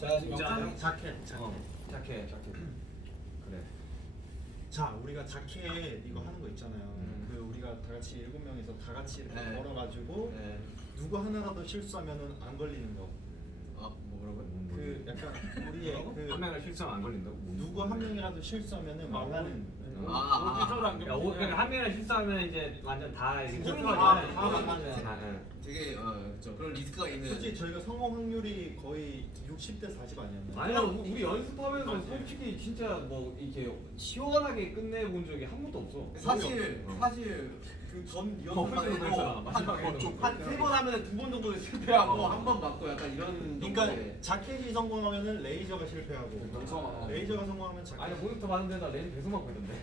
자 지금 영상 자켓. 자켓. 그래. 자, 우리가 자켓 이거 하는 거 있잖아요. 그 우리가 다 같이 7명이서 다 같이 이렇게 네. 걸어가지고 네. 누구 하나라도 실수하면은 안 걸리는 거. 뭐라고요? 그 약간 우리의 그 한 명을 실수하면 안 걸린다고? 누구 한 명이라도 실수하면은 망하는. 야, 그러니까 한 명을 실수하면 이제 완전 다 이게 다 다 망하는. 되게 그런 리스크가 있는. 솔직히 저희가 성공 확률이 거의 60대 40 아니었나요? 아니요, 우리 연습하면서 솔직히 진짜 뭐 이렇게 시원하게 끝내본 적이 한 번도 없어. 사실 그전 그랬잖아. 한3번 하면 2번 정도 실패하고 한 번 맞고 약간 이런. 그러니까 정도의. 자켓이 성공하면은 레이저가 실패하고 레이저가 성공하면 자켓. 아니 모니터 봤는데 나 레인 계속 맞고 있던데.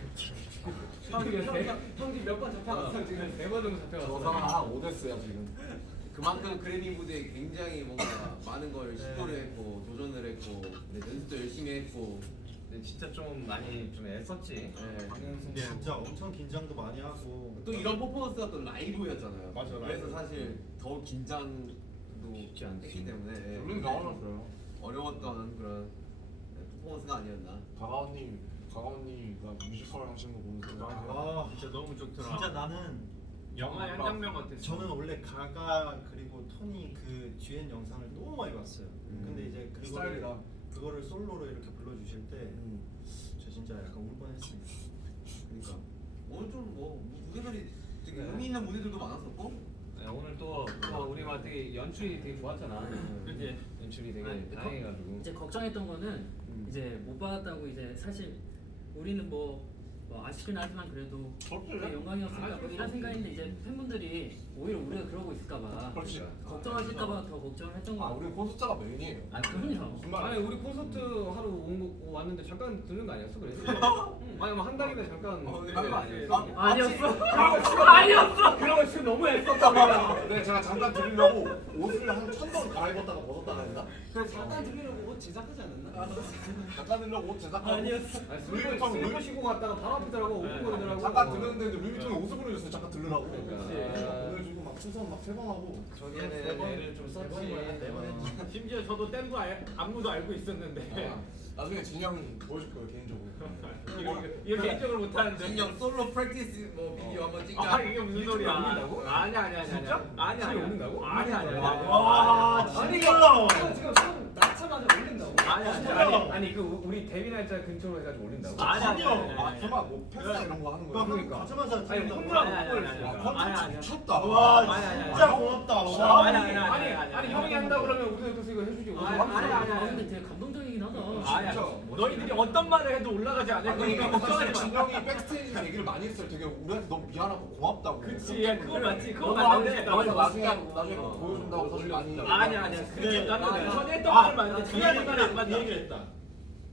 형이 몇 번 잡혀갔어 지금 4번 정도 잡혀갔어. 저 사람 한 5대스야 지금. 그만큼 그래비 무대에 굉장히 뭔가 많은 걸 시도를 했고 도전을 했고 연습도 열심히 했고. 근데 진짜 좀 많이 좀 애썼지. 네. 진짜 엄청 긴장도 많이 하고 또 이런 퍼포먼스가 또 라이브였잖아요. 맞아, 그래서 라이브. 사실 더 긴장도 쉽지 않지. 했기 때문에 우린 나와놨어요. 어려웠던 그런 퍼포먼스가 아니었나. 가가언니가 뮤지컬 하시는 거 보는 순간 아 진짜 너무 좋더라. 진짜 나는 영화의 한 장면 같았어. 저는 원래 가가 그리고 토니 그 듀엣 영상을 너무 많이 봤어요. 근데 이제 스타일이라. 그거를 솔로로 이렇게 불러주실 때 저 진짜 약간 울 뻔했어요. 그러니까 오늘 좀 뭐 무대들이 되게 의미 있는 무대들도 많았었고. 네, 오늘 또 우리 막 되게 연출이 되게 좋았잖아. 그치? 연출이 되게 아니, 다양해가지고. 이제 걱정했던 거는 이제 못 받았다고 이제 사실 우리는 뭐 아쉽긴 하지만 그래도 되게 영광이었으니까 뭐 이런 생각인데 이제 팬분들이 오히려 우리가 그러고 있을까봐 그렇지. 걱정하실까봐 더 걱정을 했던 거 아 같아요. 우리 콘서트가 메인이에요. 아 그럼요. 무슨 말이야? 아니 우리 콘서트 하러 왔는데 잠깐 듣는 거 아니었어 그래? 아니 뭐 한 달이면 잠깐 하는 거 아니었어? 아니었어. 아니었어. 그런 거 지금 너무 애썼다 우리가. 네 제가 잠깐 들으려고 옷을 한 1000번 갈아입었다가 벗었다가 했나? 그래 잠깐 들으려고 옷 제작하지 않았나? 잠깐 들으려고 옷 제작하고 아니었어. 아니 슬리퍼 신고 갔다가 바로 앞이더라고 오픈 거리더라고. 잠깐 들었는데 루이비통에 옷을 보내줬어요. 잠깐 들으라고. 그러니까. 보내주고 막 충성 막 3번 하고. 저기에는 애를 좀 썼지. 심지어 저도 땐거 안무도 알고 있었는데 나중에 진영 보여줄 거예요 개인적으로. 이거 개인적으로 못하는데. 진영 솔로 프랙티스 뭐 비디오 한번 찍자. 아 이게 무슨 소리야? 올린다고? 아니야. 진짜? 아니야. 지금 올린다고? 아니야. 와 아니 진짜. 지금 손 낳자마자 올린다고? 아니 그 우리 데뷔 날짜 근처로 해가지고 올린다고? 아니야. 설마 뭐 패스 이런 거 하는 거야? 그러니까 가자마자 아니 찍는다고. 홈런 아니야. 미쳤다. 와 아니야. 진짜 고맙다. 와. 아니 형이 한다 그러면 우리도 그래서 이거 해주지. 아니야. 아 근데 되게 감동적이긴 하다. 아니야. 너희들이 어떤 말을 해도 올라가지 않을 거니까 걱정하지 마. 진영이 백스테이지 얘기를 많이 했어요. 되게 우리한테 너무 미안하고 고맙다고. 그치, 야, 그거 맞지, 그거 너무 하고 맞는데. 싶다고 해서 나중에 보여준다고 사실 많이. 아니야. 그 나는 전에 했던 말 맞는데 중요한 말은 안 맞는 얘기를 했다.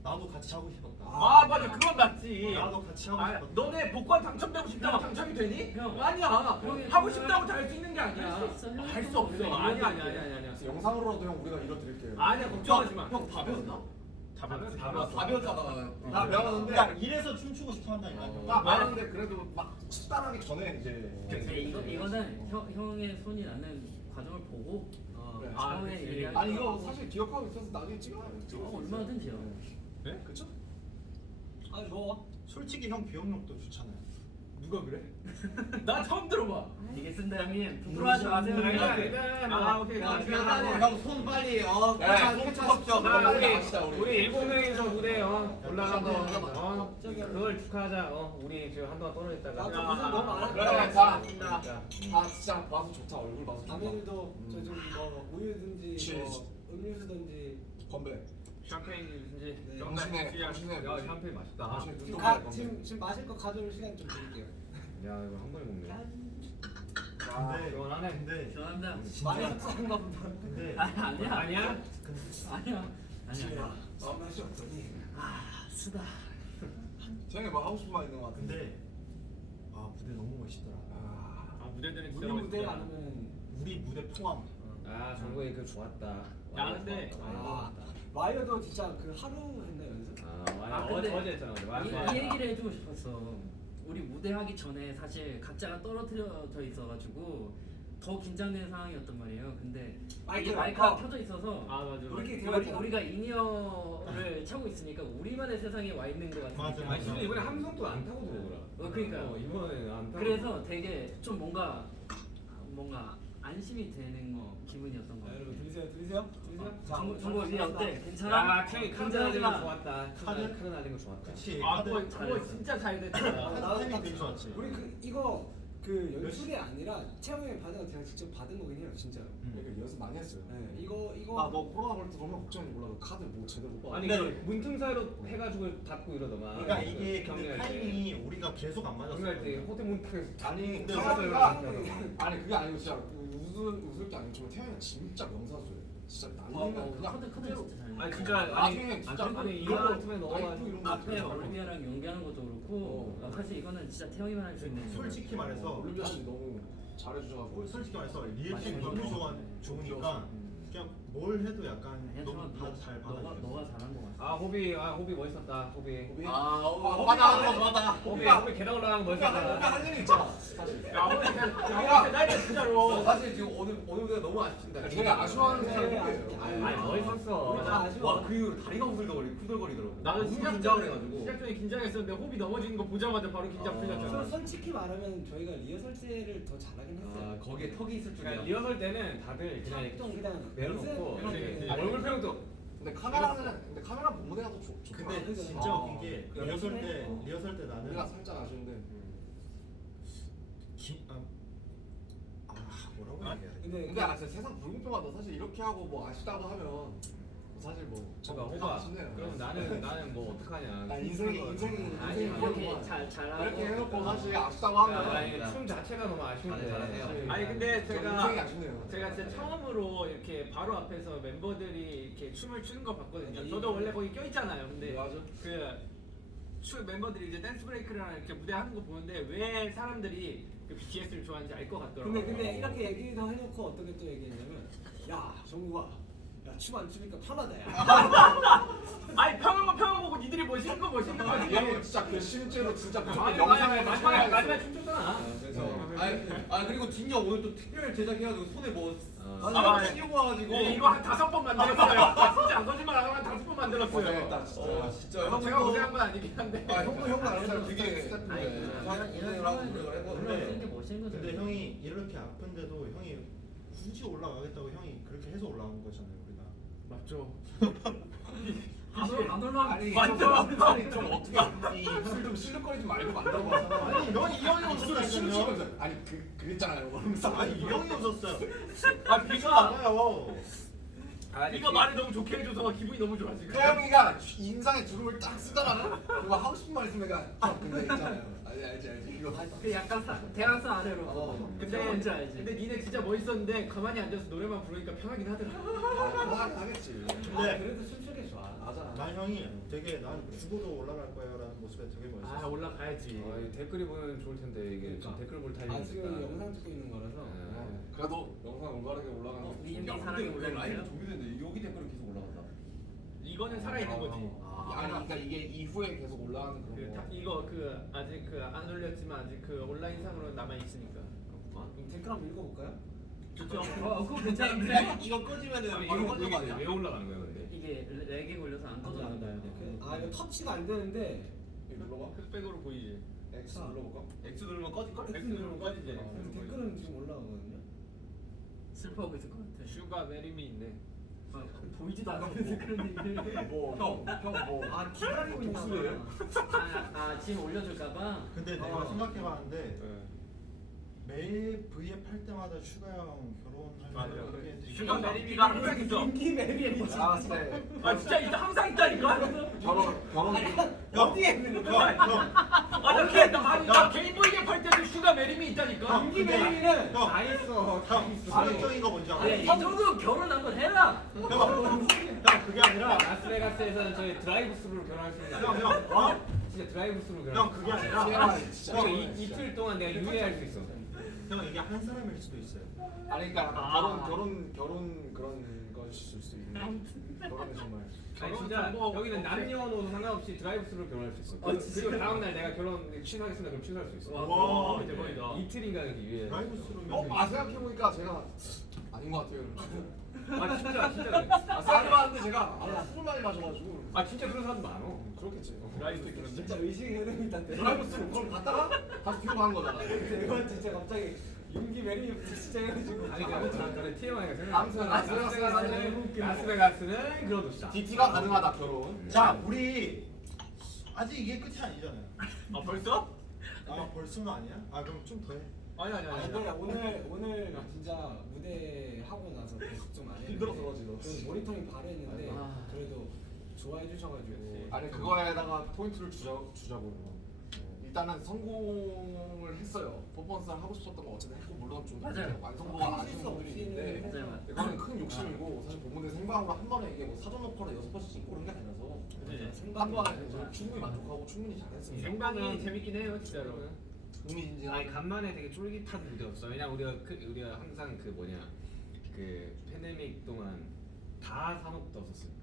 나도 같이 하고 싶었다. 아 맞아, 그건 맞지. 나도 같이 하고 아, 싶었다. 너네 복권 당첨되고 싶다고 당첨이 되니? 형. 아니야. 그러게, 하고 싶다고 다 할 수 있는 게 아니야. 할수 있어, 할 수 없어. 아니야. 영상으로라도 형 우리가 이뤄드릴게요. 아니야, 걱정하지 마. 형 답이었나? 답이었잖아. 나 배웠는데 야 이래서 춤추고 싶어 한다니까. 나 배웠는데 그래도 막 식단하기 전에 이제. 근데 이거는 형의 손이 나는 과정을 보고 네. 처음에 그치. 얘기하기 아니 이거 사실 기억하고 있어서 나중에 찍어요. 얼마든지요. 네? 그쵸? 아 좋아. 솔직히 형 기억력도 좋잖아요. 누가 그래? 나 처음 들어봐. 알겠습니다 형님. 부끄러워하지 마세요. 아 오케이. 형손 빨리 캐치하십시오. 우리 7명이서 무대 올라간 거 그걸 축하하자. 우리 지금 한동안 떨어졌다가. 그래 자. 아 진짜 봐서 좋다. 얼굴 봐서 좋다. 아미들도 저좀 우유든지 치즈. 음료수든지 건배. 샴페인이든지 당신의 야 샴페인 맛있다. 당신의 눈동자의 건배. 지금 마실 거 가져올 시간 좀 드릴게요. 야 이거 한 번에 먹네. 근데 시원하네. 근데 죄송합니다. 많이 섭섭한가 보다. 근데 아니야. 아니야? 아니야. 맛이 없더니. 쓰다. 쟤네 뭐 하고 싶은 말 있는 거 같은데. 근데 아 무대 너무 멋있더라. 아 무대들은 우리 무대 아니면 우리 무대 포함. 정국이 그 좋았다. 야, 근데 와이어도 진짜 그 하루 했나 연습? 어제 했잖아. 이 얘기를 해주고 싶었어. 우리 무대 하기 전에 사실 각자가 떨어뜨려져 있어가지고 더 긴장되는 상황이었단 말이에요. 근데 마이크, 마이크가 켜져 있어서 아 맞아. 우리끼리 대화했잖아. 우리가 인이어를 차고 있으니까 우리만의 세상에 와 있는 것 같은 맞아, 느낌. 아니 심지어 이번에 함성도 안 타고 들어오더라. 그러니까요. 이번에 안 타고. 그래서 되게 좀 뭔가 안심이 되는 기분이었던 것 자, 같아요. 여러분 들리세요? 정보 어때? 야, 괜찮아? 태이 카드 카드 날린 거 하지마. 좋았다. 카드 날린 거 좋았다. 그치. 아 카드 그거 진짜 잘 됐다. 타이밍 되게 좋았지. 우리 이거 연출이 아니라 채영이 받은 거 제가 직접 받은 거긴 해요 진짜로. 그러니까 연습 많이 했어요. 네, 이거 나너 코로나 걸 때 정말 걱정이 몰라. 너 카드 뭐 제대로 못 봐. 아니 그 문틈 사이로 해가지고 닫고 이러더만. 그러니까 이게 근데 경기할 때. 타이밍이 우리가 계속 안 맞았어. 경기할 때 호텔 문틈에서 아니 근데 태양이가 아니 그게 아니고 진짜 웃을 게 아니고 정말 태양이가 진짜 명사수예요. 진짜 날리면 그냥 카드 그대로. 진짜 잘. 아니 진짜 나중에 진짜 아니 이런 이거 거 틈에 라이프 넣어가지고 이런 거 앞에 진짜 올리비아랑 연기하는 것도 그렇고 사실 이거는 진짜 태영이만 할 수 있는. 솔직히 말해서 올림피아 씨 너무 잘해주셔가지고 솔직히 말해서 리액션이 너무 좋으니까 그냥 뭘 해도 약간 너무 잘 받아줘. 너가 잘한 것 같아. 호비 멋있었다. 호비. 맞아. 호비 계단 올라가는 거 멋있었다. 할 일이 있잖아. 사실. 야, 나 진짜로. 사실 지금 오늘 무대가 너무 아쉽습니다. 되게 아쉬워하는 사람이 아니 멋있었어. 우리 다 아쉬워. 와그 이후로 다리가 후들거리더라고. 나도 너무 시작 긴장을 전에 해가지고. 시작 전에 긴장했었는데 호비 넘어지는 거 보자마자 바로 긴장 풀렸잖아. 솔직히 말하면 저희가 리허설 때를 더 잘하긴 했어요. 아 거기에 턱이 있을 그러니까 줄이야. 리허설 때는 다들 그냥 좀 그냥 내려놓고 연습- 얼굴 표정도 근데 카메라 본무대가 더 좋다. 근데 진짜 웃긴 게 리허설 때 우리가 나는 살짝 아쉬운데. 뭐라고 얘기해야 돼? 근데 근데 진짜 세상 불공평하다. 사실 이렇게 하고 뭐 아쉽다고 하면 사실 뭐 제가 좀 호바. 아쉽네요. 그럼 나는 뭐 어떡하냐. 나 인생이 아니 이렇게 잘하고 이렇게 해놓고 사실 아쉽다고 하면 아니 춤 자체가 너무 아쉬운데. 잘해요. 아니 근데 저 인생이 제가 아쉽네요. 진짜 처음으로 이렇게 바로 앞에서 멤버들이 이렇게 춤을 추는 거 봤거든요. 저도 원래 거기 껴 있잖아요. 근데 맞아. 멤버들이 이제 댄스 브레이크랑 이렇게 무대 하는 거 보는데 왜 사람들이 그 BTS를 좋아하는지 알 것 같더라고요. 근데 이렇게 얘기도 해놓고 어떻게 또 얘기했냐면 야 정국아 춤 안 추니까 편하다 야. 아니 평은 보고 니들이 멋있는 거 멋있는 거지. 이거 진짜 그 실제로 진짜 그 아니, 영상에 마지막에 춤췄잖아. 그래서 그리고 진영 오늘 또 특별 제작해가지고 손에 뭐 씌우고 와가지고 이거 한 5번 만들었어요. 진짜 안 거짓말 안 하고 한 5번 만들었어요. 고생했다 진짜. 진짜 제가 고생한 건 아니긴 한데. 형도 아는 사람 되게 이런 상황은 올라오는 게 멋있는 거죠. 근데 형이 이렇게 아픈데도 형이 굳이 올라가겠다고 형이 그렇게 해서 올라온 거잖아요 우리가. 맞죠. 안 올라가. 아니 좀 어떻게 이술좀 실룩거리지 말고 만들어봐. 아니 형이 이 형이 웃었다니까요. 아니 그랬잖아요. 그러면서 아니 이 형이 웃었어요. 아 비가 알아요. 비가 말을 너무 좋게 해줘서 기분이 너무 좋아 지금. 태영이가 인상에 주름을 딱 쓰잖아. 그거 하고 싶은 말 있으면 형 근데 있잖아요. 알지 이거. 그 약간 대학생 아래로. 근데 뭔지 알지. 근데 니네 진짜 멋있었는데 가만히 앉아서 노래만 부르니까 편하긴 하더라. 하겠지. 근데 그래도 춤추기 좋아. 맞아. 난 형이 되게 난 죽어도 올라갈 거야라는 모습에 되게 멋있어. 아 올라가야지. 댓글이 보면 좋을 텐데 이게 좀 댓글 볼 타이밍이 지금 영상 찍고 있는 거라서. 그래도 영상 올바르게 올라가는. 리엠이 야, 사랑이 근데 왜 라이브 올라오네요. 종료됐는데 여기 댓글은 계속 올라간다. 이거는 살아있는 거지. 아니 그러니까 이게 이후에 계속 올라가는 그런 거. 이거 아직 안 올렸지만 아직 온라인상으로 남아 있으니까. 그럼 댓글 한번 읽어볼까요? 좋죠. 그거 괜찮은데? 이거 꺼지면은 이거 바로 꺼진 거 아니야? 왜 올라가는 거야 근데? 이게 렉이 걸려서 안 꺼져나가요. 아 이거 터치가 안 되는데 이거 눌러봐. 흑백으로 보이지. X 눌러볼까? X 누르면 꺼질걸? X 누르면 꺼지지. 댓글은 지금 올라가거든요. 슬퍼하고 있을 것 같아. 슈가 메리미 있네. 보이지도 않는데 그런 얘기를. 뭐. 아 기다리고 있나 봐. 독수리예요? 지금 올려줄까봐. 근데 내가 생각해봤는데 매일 V앱 할 때마다 슈가 형 결혼하려고 그렇게 했는데 슈가 메리미가 항상 있어. 인기 매력이 아 진짜. 아 진짜 이거 항상 있다니까. 결혼. 어디에 있는 거야? 나 개인보이게 할 때도 슈가 메리미 있다니까. 인기 매력이는 다 있어. 다 있어. 파격적인 거 뭔지 알아? 이 정도 결혼 한번 해라. 형 그게 아니라 라스베가스에서는 저희 드라이브 스루로 결혼할 수 있는. 형 진짜 드라이브 스루로 결혼. 형 그게 아니라 진짜. 이틀 동안 내가 유예할 수 있어. 형 이게 한 사람일 수도 있어요. 아니 그러니까 결혼 그런 거 도와주실 수 있는 그런 정말. 아니 진짜 여기는 남녀노소 상관없이 드라이브스루로 결혼할 수 있어. 그리고 다음 날 내가 결혼 취소하겠습니다. 그럼 취소할 수 있어. 와, 대박이다. 이틀인가 이렇게 유예. 드라이브스루면 생각해보니까 제가 아닌 것 같아요. 아 진짜 그래. 싸게 봤는데 제가 술을 많이 마셔가지고. 아 진짜 그런 사람도 많어. 그렇겠지. 드라이브도 그런데. 진짜 의식의 흐름이 있다는데. 드라이브스루 그걸 갔다가 다시 뒤로 가는 거잖아. 이건 진짜 갑자기 윤기 매력이 진짜 해가지고. 아니 그래 TMI가 생각. 아무튼 라스베가스는 그런 도시다. DT가 가능하다 결혼. 자, 우리 아직 이게 끝이 아니잖아요. 아 벌써? 아, 벌써는 아니야? 아, 그럼 좀 더 해. 아니. 근데 오늘 진짜 무대 하고 나서 계속 좀 안 했는데 힘들어서 그러지, 너. 좀 모니터링 바로 했는데 아. 그래도 좋아해 주셔가지고 아니 그거에다가 포인트를 주자고. 일단은 성공을 했어요. 퍼포먼스를 하고 싶었던 거 어쨌든 했고 물론 좀 맞아요. 완성도가 아쉬운 부분이 있는데 맞아요. 이거는 큰 욕심이고 사실 본무대 생방으로 한 번에 이게 뭐 사전 녹화로 6번씩 찍고 그런 게 아니라서 한 번에 저는 충분히 만족하고 충분히 잘했습니다. 생방이 재밌긴 해요 진짜로. 흥미진진. 아니 간만에 되게 쫄깃한 무대였어. 왜냐 우리가 항상 그 뭐냐 그 팬데믹 동안 다 산옥 떴었으니까.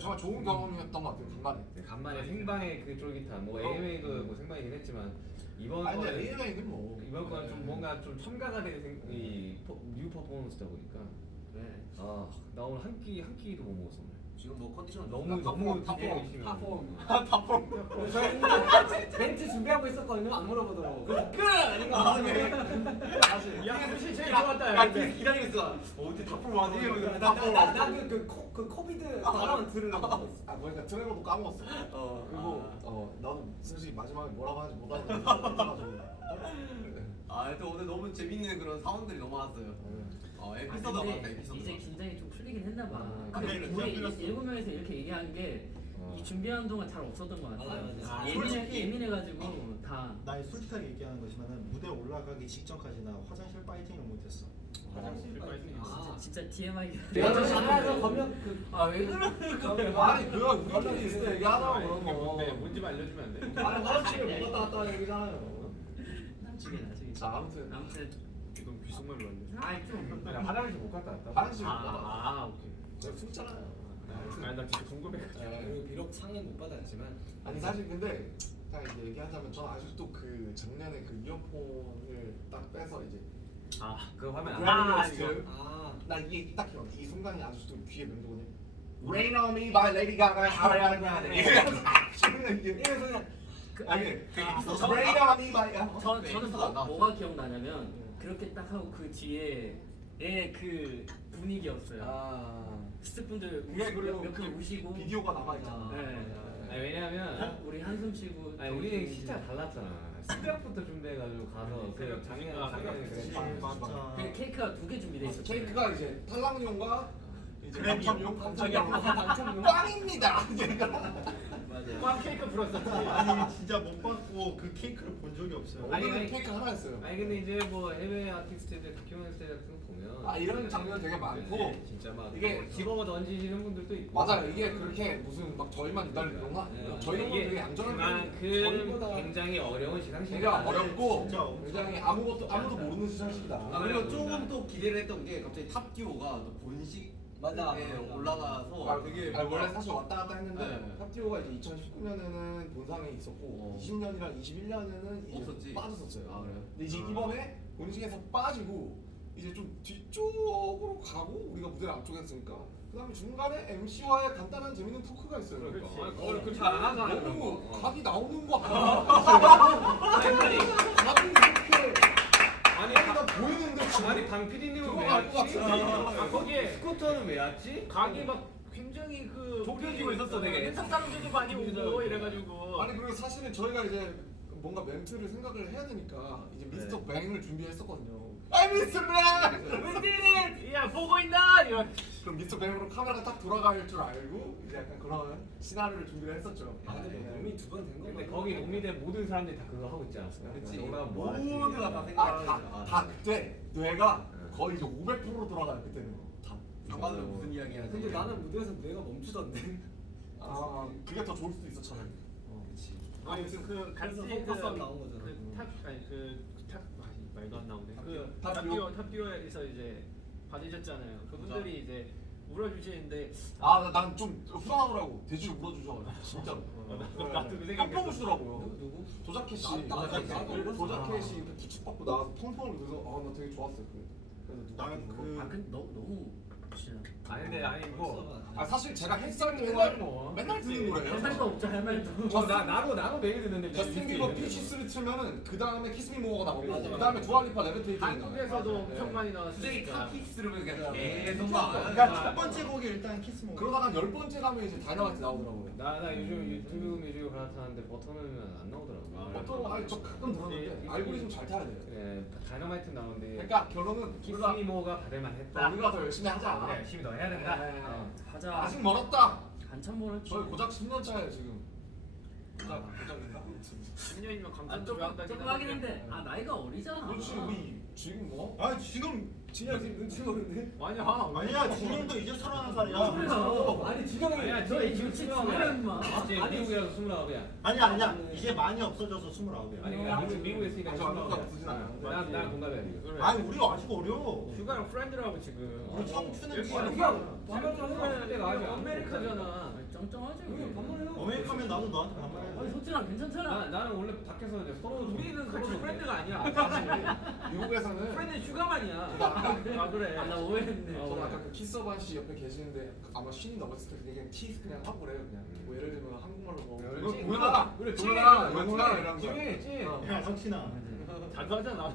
정말 좋은 경험이었던 것 같아요. 간만에. 간만에 생방의 그 쫄깃한 뭐 AMA도 뭐 생방이긴 했지만 이번 아니 근데 거는 AMA는 뭐 이번 거는 좀 뭔가 좀 첨가가 된 뉴 퍼포먼스다 보니까 나 오늘 한 끼도 못 먹었어 오늘. 지금 뭐 컨디션 너무 탑폼. 탑폼. 저희 멘트 준비하고 있었거든요. 안 물어보더라고. 그래서 야 사실 제일 좋았다. 기다리고 있어. 어디 탑으로 와지? 나그 코비드 발언 들으려고. 아 그러니까 트레버도 까먹었어. 그리고 나도 솔직히 마지막에 뭐라고 하지 못하는 또 오늘 너무 재밌는 그런 사원들이 너무 많았어요. 에피소드가 많다 근데 에피소드. 이제 긴장이 좀 풀리긴 했나 봐. 근데 근데 긴장 우리 풀렸어. 7명에서 이렇게 얘기한 게 이 준비하는 동안 잘 없었던 것 같아요. 맞아. 예민해가지고 다. 나 솔직하게 얘기하는 거지만은 무대 올라가기 직전까지 나 화장실 파이팅을 못했어. 화장실 빨리. 진짜 TMI. 내가 저 장난해서 검역 아왜 그래? 아니 그거 우리끼리 있을 때 얘기하자고 그런 이게 뭔데? 거. 뭔지 좀 알려주면 안 돼? 아니 화장실에 못 갔다 왔다는 얘기잖아요. 나중에. 자 아무튼 이건 귓속말로 알려줘. 아이 좀. 아니 화장실 못 갔다 왔다. 화장실 못 갔다. 오케이. 제가 숨잖아요. 아니 나 진짜 궁금해가지고. 그리고 비록 상은 못 받았지만 아니 사실 근데 딱 이제 얘기하자면 저는 아직도 그 작년에 그 이어폰을 딱 빼서 이제 그거 화면 그래가지고 지금 아 나 이게 딱 기억. 이 순간이 아직도 귀에 맴도거든요. Rain on me by Lady Gaga, Ariana Grande. 이게 그냥 아니 Rain on me by 저는 뭐가 기억나냐면 그렇게 딱 하고 그 뒤에 그 분위기였어요. 스태프분들 몇분 우시고 비디오가 남아 있잖아. 네. 아니 왜냐면 우리 한숨 쉬고. 아니 우리는 진짜 달랐잖아. 새벽부터 준비해가지고 가서 그 작년에 그랬지. 그 케이크가 2개 준비돼 있었어요. 케이크가 이제 탈락용과 이제 그래미. 당첨용 빵입니다. 제가 꽝 케이크 불었었지. 아니 진짜 못 받고 그 케이크를 본 적이 없어요. 오늘은 케이크 하나였어요. 아니 근데 이제 뭐 해외 아티스트들 키우는 스타일 같은 거 보면 이런 장면 되게 많고 네, 진짜 막 이게 뭐 집어먹어 던지시는 분들도 있고 맞아요. 이게 그렇게 무슨 막 저희만 기다리는 건 아니에요. 저희는 이게 되게 얌전한 그만큼 저희보다 굉장히 어려운 시상식이 되게 어렵고 진짜 엄청 굉장히 아무도 모르는 시상식이다. 그리고 조금 또 기대를 했던 게 갑자기 탑듀오가 또 본식에 맞아. 올라가서 되게 원래 사실 왔다 갔다 했는데 네. 탑듀오가 이제 2019년에는 본상에 있었고 20년이랑 21년에는 이제 없었지. 빠졌었어요. 그래요? 근데 이제 이번에 본식에서 빠지고 이제 좀 뒤쪽으로 가고 우리가 무대를 앞쪽에 했으니까 그다음에 중간에 MC와의 간단한 재밌는 토크가 있어요. 그렇지. 그러니까. 그렇게 안 하잖아. 너무 각이 나오는 거 아니야? 아니 각이 이렇게 아니 각이 다 보이는데 아니 강 PD님은 왜 들어갈 것 왔지? 같은데. 거기에 스쿠터는 왜 왔지? 각이 막 굉장히 그 좁혀지고 있었어, 되게. 인사 사람들도 많이 오고 이래가지고. 아니 그리고 사실은 저희가 이제 뭔가 멘트를 생각을 해야 되니까 이제 미스터 뱅을 준비했었거든요. 아 미스터 뱅! We did it! 야 보고 있나? 이런. 그럼 미스터 뱅으로 카메라가 딱 돌아갈 줄 알고 이제 약간 그런 시나리오를 준비를 했었죠. 근데 뭐 몸이 2번 된 거. 근데 거기 농미대 모든 사람들이 다 그거 하고 있지 않았어요? 그치. 올라가면 뭐 하지? 모두가 다 생각을 다 그때 뇌가 거의 이제 500% 돌아가요 그때는. 다. 장관으로 무슨 이야기 하지? 근데 나는 무대에서 뇌가 멈추던데. 그게 더 좋을 수도 있어 차라리. 그치. 아니 그 같이 그래서 포커스업 나온 거잖아. 말도 안 나오네. 탑듀오? 탑듀오에서 이제 받으셨잖아요. 그분들이 이제 울어주시는데 난 좀 후련하더라고. 대주를 물어주셔가지고 진짜로. 나도 그 생각했어. 펑펑 우시더라고요. 누구? 조자켓이 나도 조자켓이 이렇게 부축받고 나와서 펑펑을 그래서 나 되게 좋았어요. 그래서 누가 난 그 아 근데 너무 진짜 아니 근데 아니 뭐 사실 제가 헬스할 때 맨날 듣는 할 노래예요. 말도 없죠 할 말도. 나도 매일 듣는데 저스틴 비버 피쉬스를 틀면은 그 다음에 키스미 모어가 나오고 맞아. 그 다음에 두알리파 레비테이팅 한국에서도 엄청 많이 수정이 나왔으니까. 카키스 들으면 그냥 계속 막. 그러니까 첫 번째 곡이 일단 키스 모. 그러다가 한 10번째 가면 이제 다이너마이트 나오더라고요. 나 요즘 유튜브 뮤직을 갈아타는데 버터 넣으면 안 나오더라고. 어떤 저 가끔 들었는데 알고리즘 잘 타야 돼요. 그래 다이너마이트 나오는데 그러니까 결론은 우리가 키스미모가 받을만 했다. 우리가 더 열심히 하자. 우리가 열심히 더 해야 된다. 네. 하자. 아직 멀었다. 한참 멀었지. 저희 고작 10년 차예요 지금. 고작인가? 10년이면 감탄 아, 좀 조금 하긴 한데 아 나이가 어리잖아. 그렇지 우리 지금 뭐? 아 지금 진영 지금 눈치 보는데? 아니야. 아니야 진영도 이제 31살이야. 그래요. 아니 진영이 아니야 너 지금 지금 지금 치즈야 임마. 이제 미국이라서 29이야. 아니야 이제 많이 없어져서 29이야. 아니 그러니까 미국에 있으니까 저 한국가 29이야. 없으진 않아요. 난 공감해 지금. 아니 우리 아직 어려. 휴가랑 프렌드라고 지금. 우리 청춘은 여기 지금 내가 아직 아메리카잖아. 쩡쩡하지. 우리 밥 먹어요. 어메리카면 나도 너한테 아니 반말해. 소진아 괜찮잖아. 나는 원래 밖에서 이제 서로 우리는 같이 서로 프렌드가 아니야. 미국에서는 프렌드 휴가만이야. 아 그래. 아 나 오해했네. 저는 아까 그 키서반 씨 옆에 계시는데 아마 신이 넘었을 때 그냥 키스 그냥 하고 그래요 그냥. 뭐 예를 들면 한국말로 뭐 그렇지. 뭐야 그래, 놀라 찐이야. 왜 놀라 이런 거. 찐. 야 석신아. 자주 하잖아.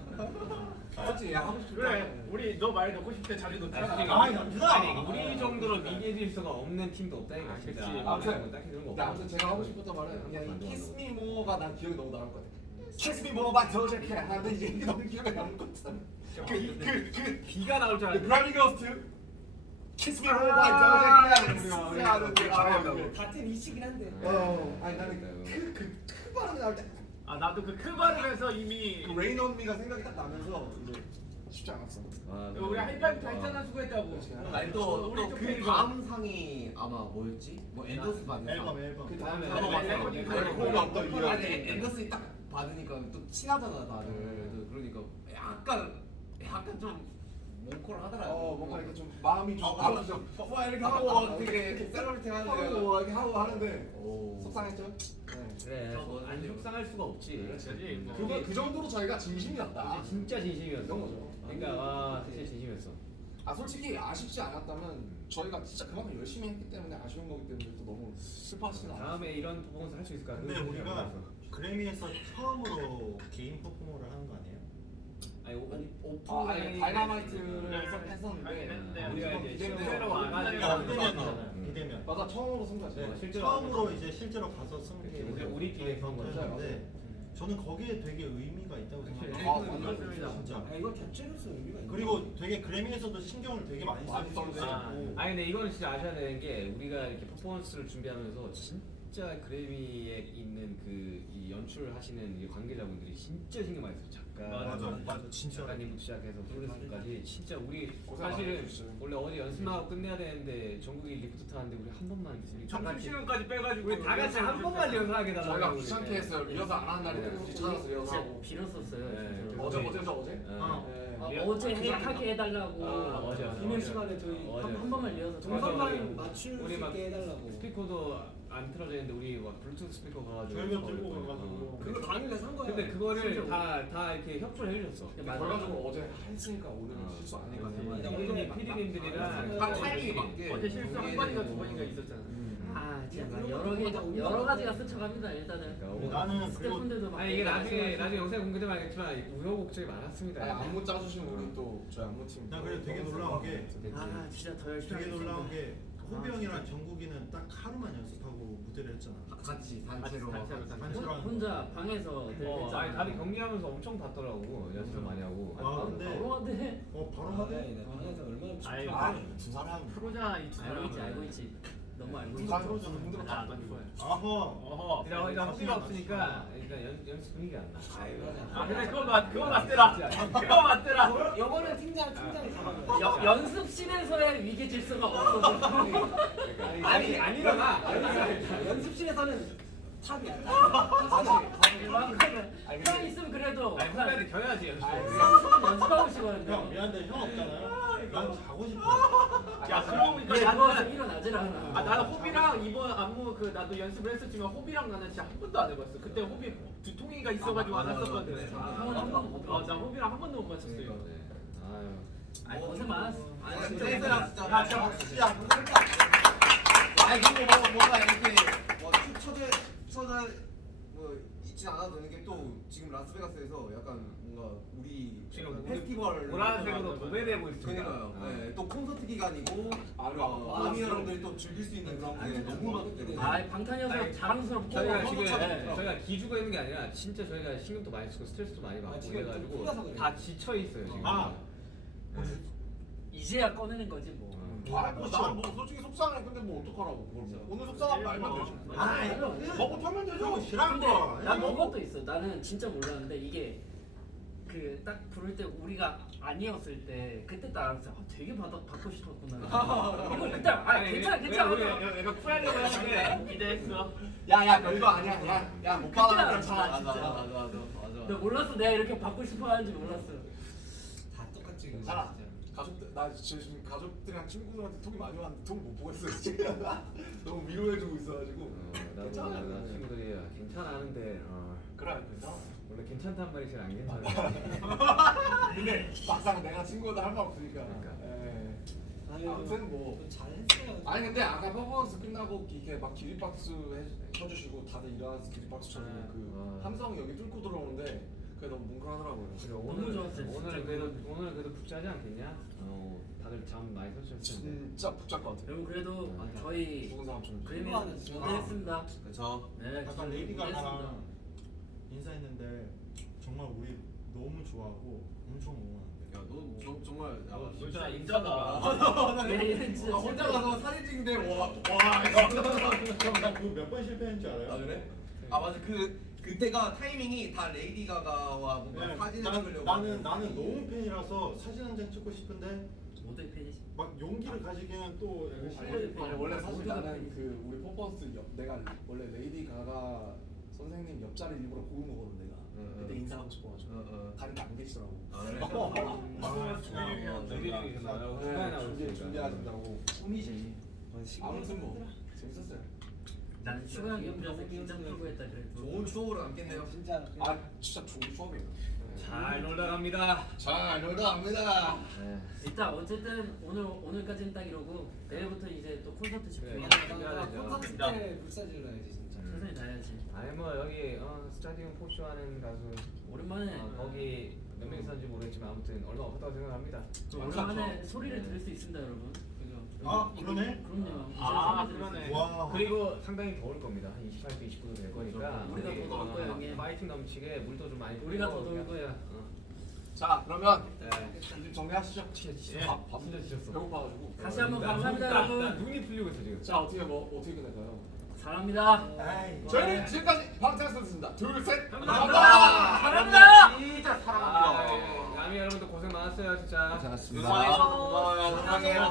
맞지? 야 하고 싶다. 그래. 우리 너 말 듣고 싶을 때 자주 듣잖아. 아이 남준아. 아니 우리 정도로 미디어 질서가 없는 팀도 없다니까. 아, 진짜. 그치. 아무튼 딱히 그런 거 근데 없어. 아무튼 제가 하고 싶었던 말은 그냥 이 맞아, 맞아. 키스 미 모어가 난 기억이 너무 남을 것 같아. 키스 미 모어 바이 도자켓 하는데 이게 너무 기억에 남을 것 같아. 그 비가 나올 줄 알았는데. 브라미 거스트 키스 미 모어 바이 도자켓 하는데 같은 이치긴 한데. 아니 나는 그 발음이 나올 때 아 나도 그 크 발음에서 이미 그 레인 온 미가 생각이 딱 나면서 이제 쉽지 않았어. 우리 하이파이브 다 했잖아 수고했다고. 아니 우리 또그 좀 다음 상이 아마 뭐였지? 뭐 앤더스 받은 상. 앨범. 그 다음에 앨범이 아니 앤더슨이 딱 받으니까 또 친하잖아 다들. 그러니까 약간 좀 몽콜하더라. 뭔가 이렇게 좀 마음이 좀 뭐 이렇게 하고 되게 셀러리팅 하는데. 이렇게 하고 하는데 오. 속상했죠? 네. 그래. 안 속상할 수가 없지. 그렇지. 그거 그 정도로 저희가 진심이었다. 이제 진짜 진심이었어. 이런 거죠. 그러니까 와 진짜 진심이었어. 솔직히 아쉽지 않았다면 저희가 진짜 그만큼 열심히 했기 때문에 아쉬운 거기 때문에 또 너무 슬퍼하시진 않아요. 다음에 이런 퍼포먼스 할 수 있을까? 근데 우리가 그래미에서 처음으로 개인 퍼포머를 하는 거 아니에요? 아니 아니 다이너마이트를 했었는데 우리가 이제 비대면 실제로 아, 와가지고 비대면이잖아요. 비대면. 맞아 처음으로 승자지. 처음으로 이제 실제로 가서 쓴게 우리끼리 한 거죠. 건데 저는 거기에 되게 의미가 있다고 생각해요. 맞습니다. 진짜. 아 이거 자체로서 의미가 있네. 그리고 되게 그래미에서도 신경을 되게 많이 많이 써주시고 써주시고. 아니 근데 이거는 진짜 아셔야 되는 게 우리가 이렇게 퍼포먼스를 준비하면서 진짜 그래미에 있는 그 이 연출하시는 이 관계자분들이 진짜 신경 많이 써요. 작가, 진짜. 작가님부터 시작해서 프로듀서까지 진짜 우리 고생 많이 사실은 해주셨어요. 원래 어제 연습하고 끝내야 되는데 전국이 리프트 타는데 우리 한 번만 우리 다 점심 같이 시간까지 빼가지고 우리 다 같이 한 번만 리허설하게 저희가 달라고 귀찮게 했어요. 리허설 안 하는 날에 굳이 찾아서 리허설하고. 빌었었어요. 네, 진짜로. 어제? 네. 어제 하게 해달라고. 맞아. 비밀 시간에 저희 한 번만 리허설. 동선만 맞출 수 우리 막 있게 해달라고. 스피커도 안 틀어져 있는데 우리 막 블루투스 스피커 가가지고 저희가 들고 가가지고. 그거 당일에 산 거야. 근데 그거를 다 이렇게 협조를 해주셨어. 결과적으로 어제 했으니까 오늘 실수 안 해가지고. PD님들이랑 딱 타이밍에 맞게. 어제 실수 한 번인가 두 번인가 있었잖아. 아 진짜 막 여러 가지가 스쳐갑니다 일단은. 나는 그리고 스태프분들도 막 아니 이게 나중에 영상에 공개되면 알겠지만 우여곡절이 많았습니다. 아니, 안무 짜주시는 우리 또 저희 안무팀. 나 그래 되게 놀라운 게 아 진짜 더 열심히 되게 하겠습니다. 놀라운 게 호비 형이랑 정국이는 딱 하루만 연습하고 무대를 했잖아. 같이 단체로. 단체로 하는 거. 혼자 방에서 했잖아. 아니 다들 경기하면서 엄청 봤더라고 연습 많이 하고. 아 근데 바로 하대. 바로 아, 하대. 네, 방에서 얼마나 아이, 춥다. 두 사람. 프로잖아 이 두 알고 있지 사람은. 알고 있지. 너무 알고 두 있지. 사람 저는 힘들었다. 아, 난 좋아요. 아허. 어허. 일단 허비가 없으니까 일단 연습 분위기가 안 나. 아 근데 그거 맞더라. 그거 맞더라. 영어는 팀장이 잡아줘. 연습실에서의 위계 질서가 없어서. 아니 아니잖아. 연습실에서는 탑이야. 형 있으면 그래도 아니 후배한테 겨야지 연습. 연습하고 싶었는데. 형 미안한데 형 없잖아요. 난 자고 싶어. 야 그러고 보니까 누워서 나는 일어나질 않아. 나는 호비랑 이번 안무 그 나도 연습을 했었지만 호비랑 나는 진짜 한 번도 안 해봤어. 그때 호비 두통이가 있어가지고 안 했었거든. 형은 한 번도 못 나 호비랑 한 번도 못 맞췄어 이거. 아유. 아니 고생 많았어. 아니 진짜 진짜 고생 진짜 많았어. 진짜 박수. 야 아니 근데 뭔가 이렇게 뭐 초대 뭐 있진 않아도 되는 게 또 지금 라스베가스에서 약간 뭔가 우리 지금 약간 페스티벌 보라색으로 도배되고 있습니다. 그러니까요. 아. 네, 또 콘서트 기간이고 그리고 아미 여러분들이 또 즐길 수 있는 그런 게 너무 많기 때문에 아 방탄이어서 자랑스럽고 저희가 지금 네. 저희가 기죽어 있는 게 아니라 진짜 저희가 신경도 많이 쓰고 스트레스도 많이 받고 지금 좀 그래가지고 풀려서 그래요. 다 지쳐 있어요 지금. 아. 이제야 꺼내는 거지 뭐. 나뭐 솔직히 속상해. 근데 뭐 어떡하라고 그걸 뭐. 오늘 속상한 말면 되지. 아 이거 먹고 털면 되죠. 싫은 근데 거. 난 그것도 있어. 나는 진짜 몰랐는데 이게 그 딱 부를 때 우리가 아니었을 때 그때 딱 알았어. 되게 받고 싶었구나. 이거 그때 괜찮아. 내가 쿨하려고 했는데 기대했어. 야야 별거 아니야. 야못 받아. 괜찮아 진짜. 맞아. 근데 몰랐어. 내가 이렇게 받고 싶어 하는지 몰랐어. 다 똑같지. 괜찮아. 가족들 나 지금 가족들이랑 친구들한테 톡이 많이 왔는데 톡 못 보고 있어 지금. 너무 위로해주고 있어가지고. 나도 나 친구들이 괜찮아 하는데 그래 괜찮아. 원래 괜찮단 말이 제일 안 괜찮아. 근데 막상 내가 친구들 할 말 없으니까. 그러니까. 에이. 아무튼 뭐. 잘했어요. 아니 근데 아까 퍼포먼스 끝나고 이렇게 막 기립박수 쳐주시고 다들 일어나서 기립박수 쳐주는 그 함성 여기 뚫고 들어오는데 그게 너무 뭉클하더라고요. 너무 좋았어요, 오늘 진짜. 오늘 그래도 붙자지 않겠냐? 다들 잠 많이 설쳤을 텐데. 진짜 붙잡 것 같아요. 여러분 그래도 저희 죽은 사람처럼. 그림에서 무대했습니다. 그쵸. 네, 아까 레이디 무대했습니다. 가가랑 인사했는데 정말 우리 너무 좋아하고 엄청 응원한대. 야너 정말 야, 진짜 인자다. 네, 진짜 혼자 가서 사진 찍는데 와 나그몇 번 실패했는지 알아요? 아 그래? 아 맞아 그때가 타이밍이 다 레이디 가가와 뭔가 네, 사진을 찍으려고 나는 너무 팬이라서 사진 한 장 찍고 싶은데 모델 팬이시. 막 용기를 가지기는 또 아니 원래 사실 나는 그 우리 퍼포먼스 내가 원래 레이디 가가 선생님 옆자리 일부러 고른 거거든 내가. 그때 인사하고 싶어가지고 다리가 안 계시더라고. 아 그래? 준비하신다고. 꿈이지. 아무튼 뭐 재밌었어요. 나는 슈가 형 옆에서 긴장 풀고 했다 그래도. 좋은 추억으로 남겠네요. 진짜. 아 진짜 좋은 추억이에요. 잘 놀다 갑니다. 잘 놀다 갑니다. 네. 일단 어쨌든 오늘까지는 딱 이러고 내일부터 이제 또 콘서트 집중. 콘서트 때 불사질러야지 진짜. 최선을 다해야지. 아니 뭐 여기 스타디움 포쇼 하는 가수 오랜만에 거기 몇 명이 있었는지 모르겠지만 아무튼 얼마 없었다고 생각합니다. 오랜만에 소리를 들을 수 있습니다, 여러분. 그죠? 아 그러네? 그럼요. 이제 아, 소리 들을 수 그러네. 있어요. 와. 그리고 상당히 더울 겁니다. 한 28도, 29도 될 거니까 우리가 더 더울 거야, 형님. 파이팅 넘치게 물도 좀 많이 우리가 더 뿌리고 더울 그냥, 거야. 자 그러면 네. 이제 정리하시죠. 밥 진짜 지쳤어. 배고파가지고. 다시 한번 나 감사합니다, 나 여러분. 눈이 풀리고 있어 지금. 자 어떻게 끝낼까요? 사랑합니다. 아이. 저희는 지금까지 방탄소년단이었습니다. 둘 셋. 감사합니다. 사랑합니다. 진짜 아, 남이 여러분들 고생 많았어요 진짜. 고마워요. 사랑해요.